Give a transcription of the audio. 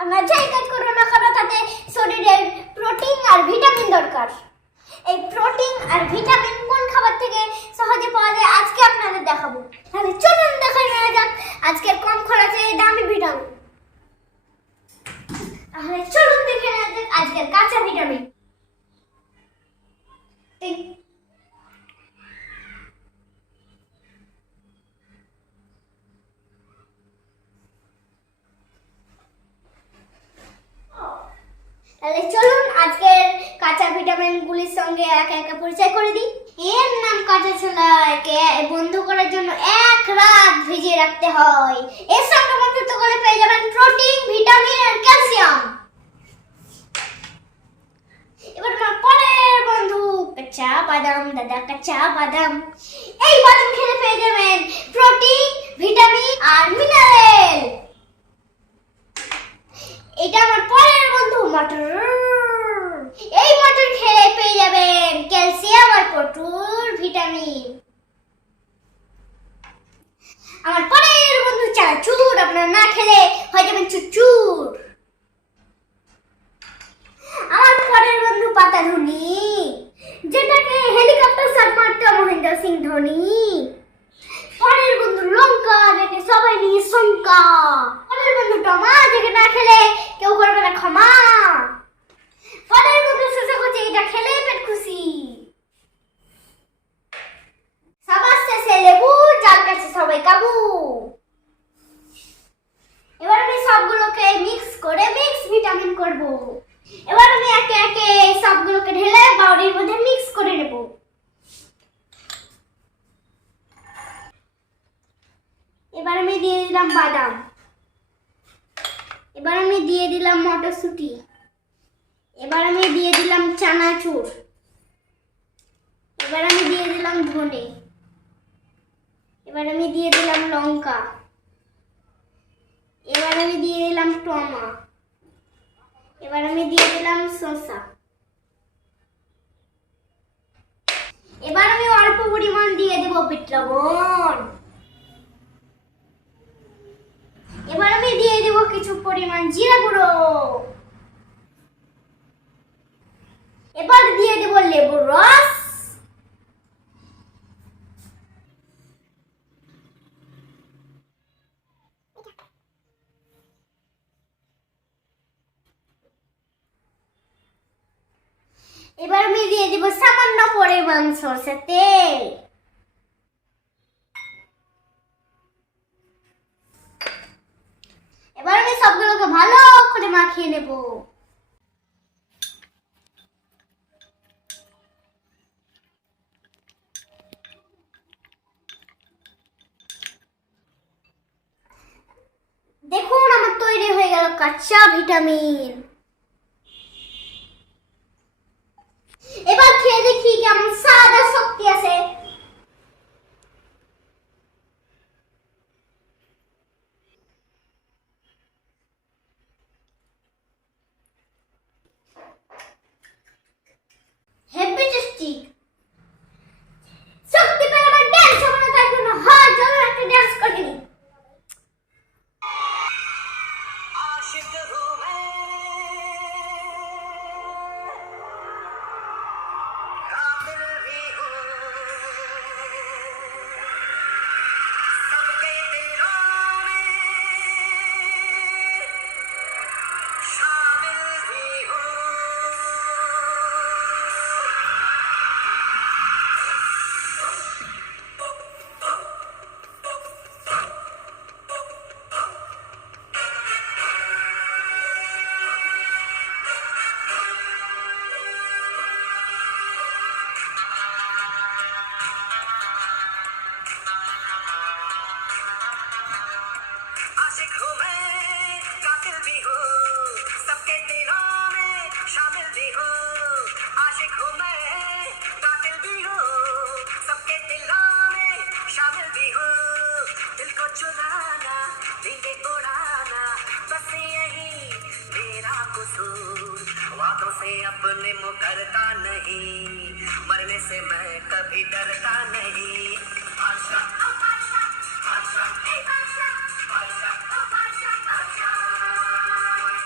আমরা যাই কাজ করবো না কেন তাতে শরীরের প্রোটিন আর ভিটামিন দরকার। এই প্রোটিন আর ভিটামিন কোন খাবার থেকে সহজে পাওয়া যায় আজকে আপনাদের দেখাবো। তাহলে চলুন দেখাই নেওয়া যাক আজকের কম খরচে দামি ভিটামিন। তাহলে চলুন দেখে নেওয়া যাক আজকের কাঁচা ভিটামিন। তাহলে চলুন আজকের কাঁচা ভিটামিন গুলির সঙ্গে একে একে পরিচয় করে দিই। এর নাম কাঁচা ছোলাকে বন্ধ করার জন্য 1 রাত ভিজিয়ে রাখতে হয়। এর সঙ্গে বন্ধুত্ব করে পেয়ে যাবেন প্রোটিন, ভিটামিন আর ক্যালসিয়াম। এবার আমার পরের বন্ধু কাঁচা বাদাম। দাদা কাঁচা বাদাম, এই বাদাম খেলে পেয়ে যাবেন প্রোটিন, ভিটামিন আর মিনারেল। এটা আমার পরের বন্ধু মটর। এই মটর খেলে পেয়ে যাবেন ক্যালসিয়াম আর প্রচুর ভিটামিন। আমার পরের বন্ধু চানাচুর। আপনারা না খেলে হয়ে যাবেন চুচুর। আমার পরের বন্ধু পাতা ধনি, যেটাকে হেলিকপ্টার শট মারতো মহেন্দ্র সিং ধোনি। পরের বন্ধু লঙ্কা, যেটাকে সবাই নিয়ে শঙ্কা। পরের বন্ধু টমা, যেটা না খেলে কেউ করবে না ক্ষমা। পরের বন্ধু শসা কচি, এটা খেলে পেট খুশি। সবার শেষে লেবু, যার কাছে সবাই কাবু। এবার আমি সবগুলোকে মিক্স করে মিক্স ভিটামিন করব। এবার আমি একে একে সবগুলোকে ঢেলে বাউলের মধ্যে মিক্স করে নেব। এবার আমি দিয়ে দিলাম বাদাম। এবার আমি দিয়ে দিলাম মটরশুঁটি। এবার আমি দিয়ে দিলাম চানাচুর। এবার আমি দিয়ে দিলাম ধনে। এবার আমি দিয়ে দিলাম লঙ্কা। এবার আমি দিয়ে দিলাম টমা। এবার আমি দিয়ে দিলাম শসা। এবার আমি অল্প পরিমাণ দিয়ে দেব বিট লবণ। এবার আমি দিয়ে দেব কিছু পরিমাণ জিরা গুঁড়ো। এবার দিয়ে দেব লেবুর রস। এবার আমি দিয়ে দেব সামান্য পরিমাণ সরষের তেল। এবার আমি সবগুলোকে ভালো করে মাখিয়ে নেব। দেখুন আমার তৈরি হয়ে গেল কাঁচা ভিটামিন। এবার খেয়ে দেখি কেমন স্বাদ আর শক্তি আছে। Heavy tasty. শক্তি পেলে আমার ড্যান্স হবে না, তাই জন্য হয় চলো একটা ড্যান্স করে নিই। बातों से अपने मुकरता नहीं, मरने से मैं कभी डरता नहीं। आशा, आशा, आशा, आशा।